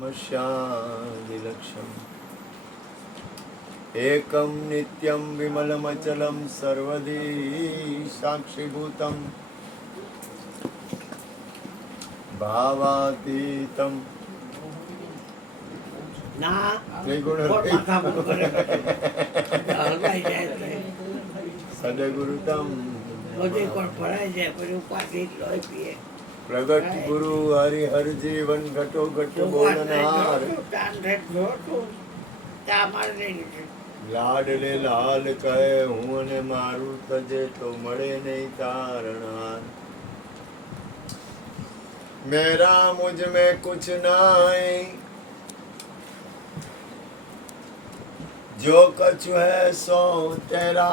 श्यादिलक्षम् एकं नित्यं विमलमचलं सर्वदी साक्षिभूतं भावातीतं सदगुरुतम प्रगट गुरु हरि हर जीवन घटो घट बोलनहार लाडले लाल कहे हूँ ने मारू तजे तो मळे नहीं तारणहार मेरा मुझ में कुछ नाई जो कछु है सो तेरा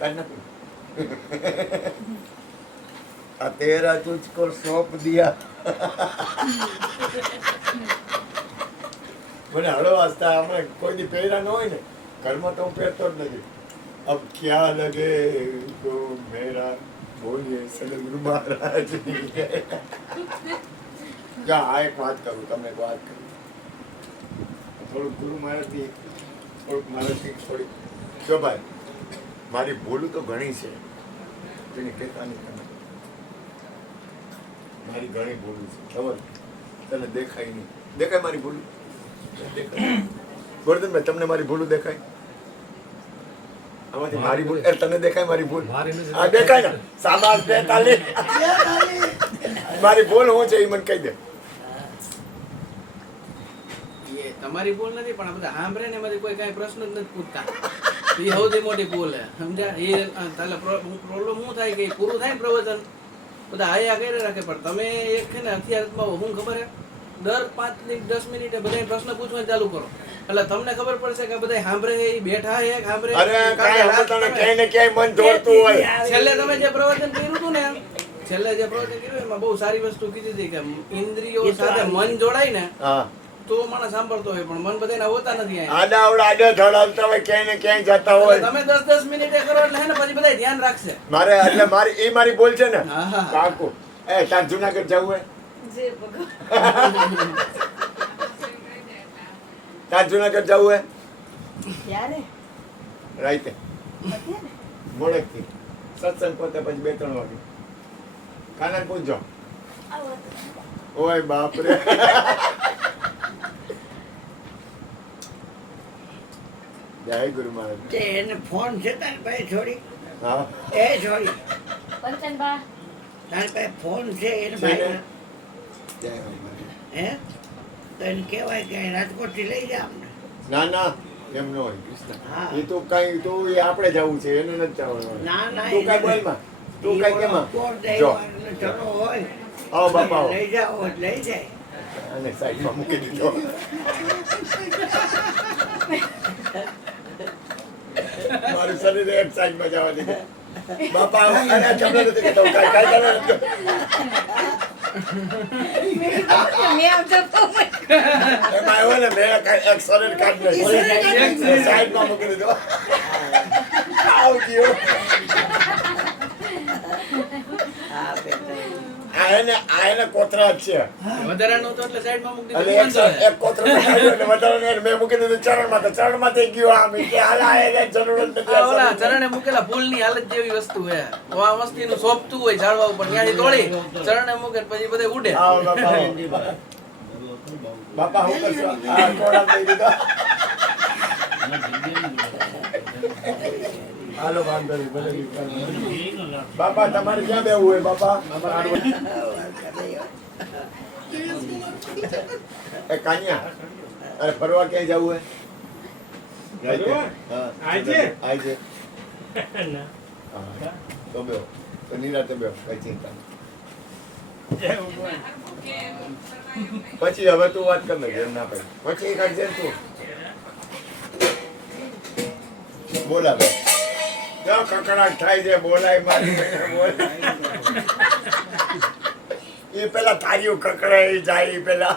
करना तेरा तुझको सौंप दिया મને હળો વાંચતા આપણે કોઈ દી પહેર્યા ન હોય ને ઘરમાં તો હું પહેરતો જ નથી અબ ક્યાં લગે તો મેરા બોલીએ સદગુરુ મહારાજ જા આ એક વાત કરું તમને એક વાત કરું થોડુંક ગુરુ મહારાજથી થોડુંક મારાથી થોડીક જો ભાઈ મારી ભૂલ તો ઘણી છે તેની કહેતા નહીં મારી ઘણી ભૂલ છે ખબર તને દેખાય નહીં દેખાય મારી ભૂલ ગોરધનભાઈ તમને મારી ભૂલ દેખાય આમાંથી મારી ભૂલ તને દેખાય મારી ભૂલ હા દેખાય ને સામાન દે તાલી મારી ભૂલ શું છે એ મને કહી દે તમારી ભૂલ નથી પણ બધા સાંભળે ને એમાંથી કોઈ કઈ પ્રશ્ન જ નથી પૂછતા એ સૌથી મોટી ભૂલ હે સમજ્યા એ તાલે પ્રોબ્લેમ શું થાય કે પૂરું થાય ને પ્રવચન બધા આયા કરી રાખે પણ તમે એક છે ને અત્યારમાં હું ખબર હે દર 5 મિનિટ 10 મિનિટે બધા પ્રશ્ન પૂછવાનું ચાલુ કરો એટલે તમને ખબર પડશે કે બધા સાંભળે એ બેઠા હે સાંભળે અરે કાઈ તને ક્યાંય ને ક્યાંય મન દોડતું હોય છેલ્લે તમે જે પ્રવચન કર્યું હતું ને છેલ્લે જે પ્રવચન કર્યું એમાં બહુ સારી વસ્તુ કીધી હતી કે ઇન્દ્રિયો સાથે મન જોડાય ને હા તો માણસ સાંભળતો હોય પણ મન બધાને હોતા નથી આડા આવડા આડા ધડાવતા હોય ક્યાંય ને ક્યાંય જતા હોય તમે 10 મિનિટે કરો એટલે હે ને પછી બધા ધ્યાન રાખશે મારે એટલે મારી એ મારી બોલ છે ને કાકુ એ તાર જુનાગઢ જવું હોય જે ભગવાન તાર જુનાગઢ જવું હોય ક્યારે રાઈતે મોડેકથી સત્સંગ પોતે પછી 2-3 વાગે કાનાને પૂછજો ઓય બાપ રે જય ગુરુ મહારાજ તે એને ફોન છે તારી પાસે છોડી હા એ છોડી પંચનબા તારી પાસે ફોન છે એને છે ને? ભાઈ જય ગુરુ મહારાજ. હે તો એને કહેવાય કે રાજકોટ થી લઈ જા અમને ના ના એમ ન હોય કૃષ્ણ હા. એ તો કઈ તો એ આપણે જવું છે એને નથી જવાનું ના ના તું કઈ બોલમાં તું કઈ કેમાં કોણ જો ચલો હોય આવો બાપા આવો લઈ જાઓ લઈ જાય અને સાઈડમાં મૂકી દીધો મારું શરીર એક સાઈડમાં જવા દીધું બાપા આવો. અને આ ચમડો નથી કહેતો કાંઈ કાંઈ કરો નથી. મેં આમ જતો એમાં આવ્યો ને મેં એક શરીર કાઢી નાખ્યું. સાઈડમાં મૂકી દીધો આવ ગયો હા બેટા આ એને કોતરા જ છે વધારાનું તો એટલે સાઈડમાં મૂકી અને દીધું એક કોતરો કાઢ્યો એટલે વધારાનો મેં મૂકી દીધું ચરણમાં થઈ ગયું આમ કે હાલ આ એને જરૂર જ નથી આ ઓલા ચરણે મૂકેલા ફૂલની હાલત જેવી વસ્તુ હે આ વસ્તીનું સોંપતું હોય ઝાડવા ઉપર ત્યાંથી તોડી ચરણે મૂકે ને પછી બધે ઉડે આવો બાપા આવો. બાપા હું કરશો આ કોડા દઈ દીધો હાલો વાંધો નહીં ભલે બાપા તમારે ક્યાં બેવું હોય બાપા એ કાન્યા અરે ફરવા ક્યાંય જવું હોય આજે હા તો બેહો તો નિરાતે બેહો કઈ ચિંતા નહીં. પછી હવે તું વાત કર લેજે ના ભાઈ પછી કાઢજે તું બોલાવે ક્યાં કકડાટ થાય છે બોલાય મારી બોલાય એ પેલા તારીઓ કકડાઈ જાય પેલા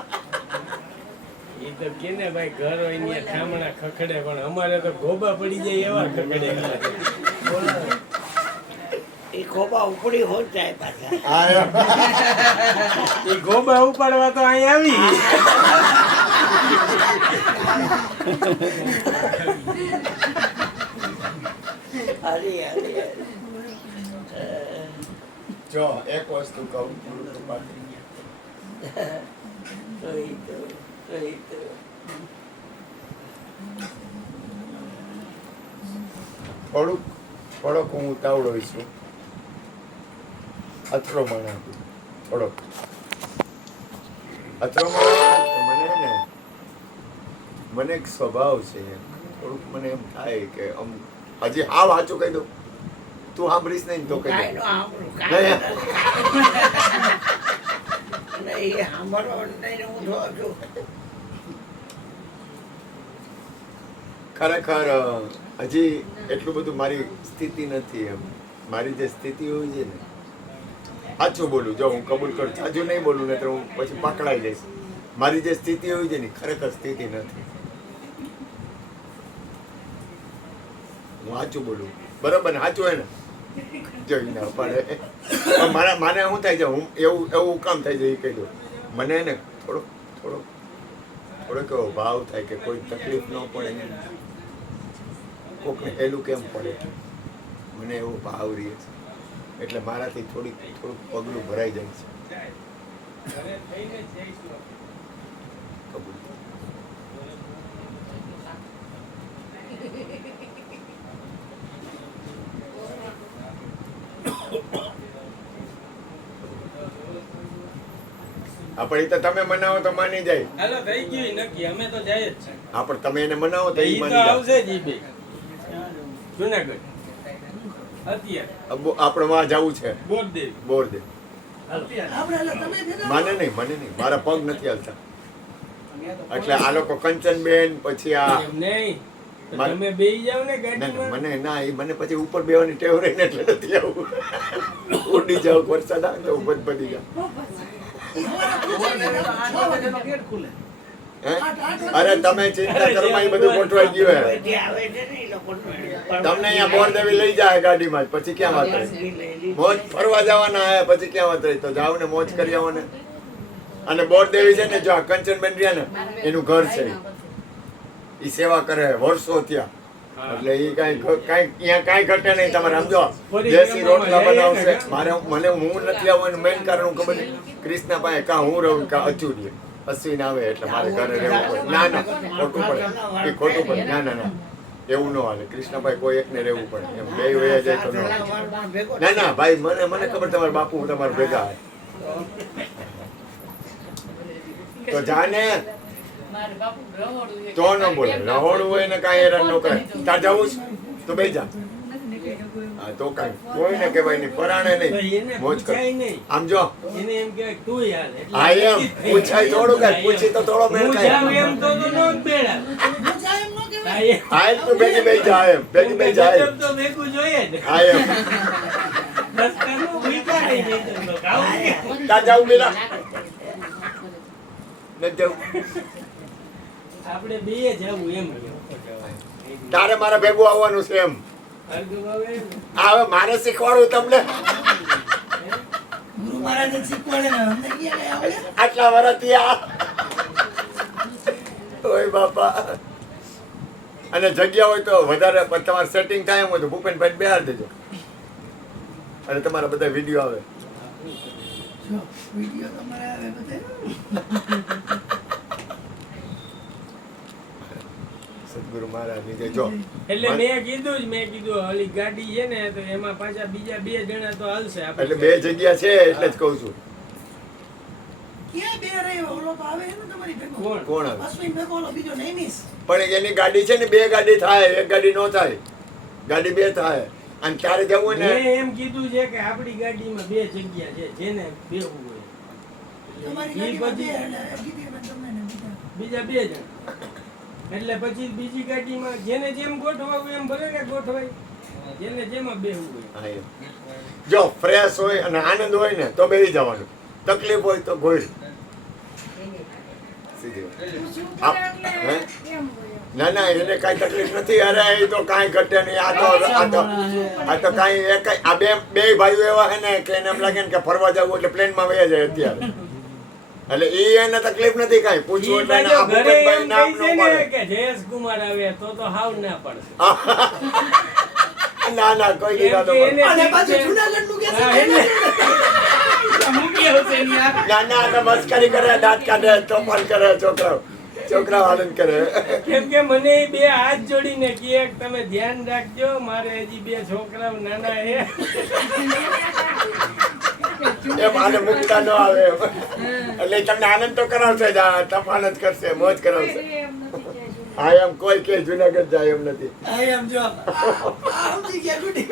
એ તો કેને ભાઈ ઘર હોય ને ઠામણા ખખડે પણ અમારે તો ગોબા પડી જાય એવા ખખડે એ ખોબા ઉપડી હોત જાય પાછા. હા એમ. એ ગોબા ઉપાડવા તો અહીં આવી હારી, હારી, હારી. જો એક વસ્તુ કહું થોડું તો બાકી. તોય તો. થોડોક હું ઉતાવળો છું, અથડામણ હતું થોડોક અથડામણ. મને એક સ્વભાવ છે થોડુંક મને એમ થાય કે હજી હાવ સાચું કહી દઉં, તું સાંભળીશ નહીં તો કહી કાંઈ દઉં. ન સાંભળું, કાંઈ ન. અને એ સાંભળવાનું નહીં ને હું જોઉં છું. ખરેખર હજી એટલું બધું મારી સ્થિતિ નથી. એમ મારી જે સ્થિતિ હોય છે ને, સાચું બોલું, જો હું કબૂલ કરું, સાચું નહીં બોલું ને તો હું પછી પકડાઈ જઈશ. મારી જે સ્થિતિ હોય છે ને ખરેખર સ્થિતિ નથી. હું સાચું બોલું, બરાબર ને? સાચું હોય ને? જોઈ ના પડે. પણ મને શું થાય છે, હું એવું કામ થાય છે એ કહી દઉં. મને ને થોડોક એવો ભાવ થાય કે કોઈ તકલીફ ન પડે ને, કોકને એલું કેમ પડે, મને એવો ભાવ રહે છે. એટલે મારાથી થોડુંક પગલું ભરાઈ જાય છે. કબૂલ. આપણે તો તમે મનાવો તો માની જાય. હાલો થઈ ગયું નક્કી, અમે તો જાય જ છે. હા પણ તમે એને મનાવો તો એ ઈ તો માની જાય. આવશે જ ઈ બે જુનાગઢ અત્યારે આપણે વાં જવું છે બોરદેવ બોરદેવ. મને નહીં મારા પગ નથી હાલતા. એટલે આ લોકો કંચનબેન પછી આ એમ નહીં તો મારે- તમે બેહી જાવ ને ના, ગાડીમાં ના, એ મને પછી ઉપર બેવાની ટેવ રહીને એટલે નથી આવું. ઉડી જાવ, વરસાદ આવે તો ઉપર પડી જાવ. ગેટ ખુલે. હે? અરે તમે ચિંતા કરો માં, એ બધું ગોઠવાઈ ગયું હે. જે આવે છે ને એ લોકોનું. તમને અહીંયા બોરદેવી લઈ જાય ગાડીમાં જ, પછી ક્યાં વાત રહી? મોજ ફરવા જવાના હે, પછી ક્યાં વાત રહી? તો જાવ ને મોજ કરી આવો ને. અને બોરદેવી છે ને, જો આ કંચનબેન રહ્યા ને, એનું ઘર છે. ઈ સેવા કરે વર્ષો ત્યાં. એટલે ઈ અહીંયા કાંઈ ઘટે નહીં. તમારે સમજો, દેશી રોટલા બનાવશે. હું નથી આવું એનું મેઇન કારણ હું ખબર નહીં. કૃષ્ણ પાસે કાં હું રહું કાં અચૂરીએ અશ્વિન આવે એટલે મારે ઘરે રહેવું પડે. ના ખોટું પડે, એ ખોટું પડે. ના એવું ન હાલે. કૃષ્ણભાઈ કોઈ એકને રહેવું પડે. એમ બે વયા જાય તો ન હાલે. ના ભાઈ, મને ખબર તમારા બાપુ તમારા ભેગા આવે તો જાને મારે બાપુ રહોડું છે. તો ન બોલે. રહોડું હોય ને કાંઈ હેરાન ન કરે. તાર જવું છે તો બે જા. હા તો કાંઈ કોઈને કહેવાય નહીં, પરાણે તો નહીં, એને મોજ કર. પૂછાય નહીં. આમ જો એને એમ કહેવાય તું યાર એટલે હા એમ પૂછાય થોડું કાંઈ, પૂછી તો થોડો મેળ હું ખાય. જાઉં એમ તો નો જ બેડા હા, એમ. હા એમ તું ભેગી બે જાય, એમ ભેગી બે જાય. ગજબ તો ભેગું જોઈએ જ હા એમ રસ્તાનું ભૂખ્યા રહી જાય તો ખાવું ક્યાં? તાર જાવું પેલા નથી જવું. આપણે બેય જાવું એમ તારે મારા ભેગું આવવાનું છે એમ. ભાર્ગવ આવે ને. આ હવે મારે શીખવાડવું તમને ગુરુ મહારાજે શીખવાડે ને અમને ક્યાં કઈ આવડે? આટલા વર્ષથી આ ઓય બાપા. અને જગ્યા હોય તો વધારે પણ તમારે સેટિંગ થાય એમ હોય તો ભૂપેનભાઈ બેહાર દેજો. અને તમારા બધા વિડીયો આવે. જો, વિડીયો તમારે આવે બધે. સદગુરુ મહારાજની જય. જો એટલે મેં કીધું ઓલી ગાડી છે ને તો એમાં પાછા બીજા 2 જણા તો હાલશે આપણે. એટલે બે જગ્યા છે એટલે જ કહું છું. ક્યાં બે રહ્યો? ઓલો તો આવે છે ને તમારી ભેગો. કોણ? કોણ આવે? અશ્વિન ભેગો ઓલો બીજો નૈમિષ. પણ એની ગાડી છે ને, બે ગાડી થાય, એક ગાડી ન થાય. ગાડી બે થાય. અને તારે જવું હોય મેં ને એમ કીધું છે કે આપણી ગાડીમાં 2 જગ્યા છે જેને બેહવું હોય તમારી ઈ ગાડીમાં બે પછી એટલે કીધી તમે ને બીજા. બીજા 2 જણ એટલે પછી બીજી ગાડીમાં જેને જેમ ગોઠવાવું એમ ભલે ને ગોઠવાય જેને જેમાં બેહવું હોય. હા, એમ. જો ફ્રેશ હોય અને આનંદ હોય ને તો બેસી જવાનું. તકલીફ હોય તો ગોળ. સીધી વાત. તું શું આપ, કરે એટલે હે? કેમ બોલ્યો? ના ના એને કાંઈ તકલીફ નથી. અરે એ તો કાંઈ ઘટે નહીં. આ તો કાંઈ એ કાંઈ આ બે ભાઈઓ એવા છે ને કે એને એમ લાગે ને કે ફરવા જવું એટલે પ્લેનમાં વયા જાય અત્યારે. એટલે એને તકલીફ નથી કાંઈ પૂછવું ઈ એટલે એને બાજુ આ ઘરે ભૂપતભાઈ એમ નામ કહી ન છે ને પાડે. કે જયેશ કુમાર આવે તો હાવ ના પડશે. ના ના કોઈ કેમ દીધા તો કે એને અને ઠીક પાછું છે. જુનાગઢનું કે છે હા, ને? એટલે મૂકી આવશે એની આ. ના ના આ તો મસ્કરી કરે, દાંત કાઢે, તોફાન કરે, છોકરાઓ આનંદ કરે. કેમ કે મને ઈ બે હાથ જોડીને કહે કે તમે ધ્યાન રાખજો મારે હજી બે છોકરાઓ નાના છે. એમ આને મૂકતા ન આવે એમ. એટલે તમને આનંદ તો કરાવશે જ, આ તોફાન જ કરશે, મોજ કરાવશે. એમ નથી કહેતું. હા એમ કોઈ કે જુનાગઢ જાય એમ નથી. આ એમ જો આ સમજી ગયા ગુડી.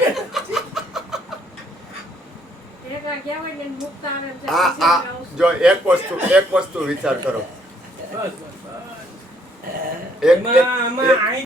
ભેગા ગયા હોય ને મુકતા આવે એમ છે. આ પછી આ આવશું. જો એક વસ્તુ વિચાર કરો. બસ બસ બસ એક આમાં આઈ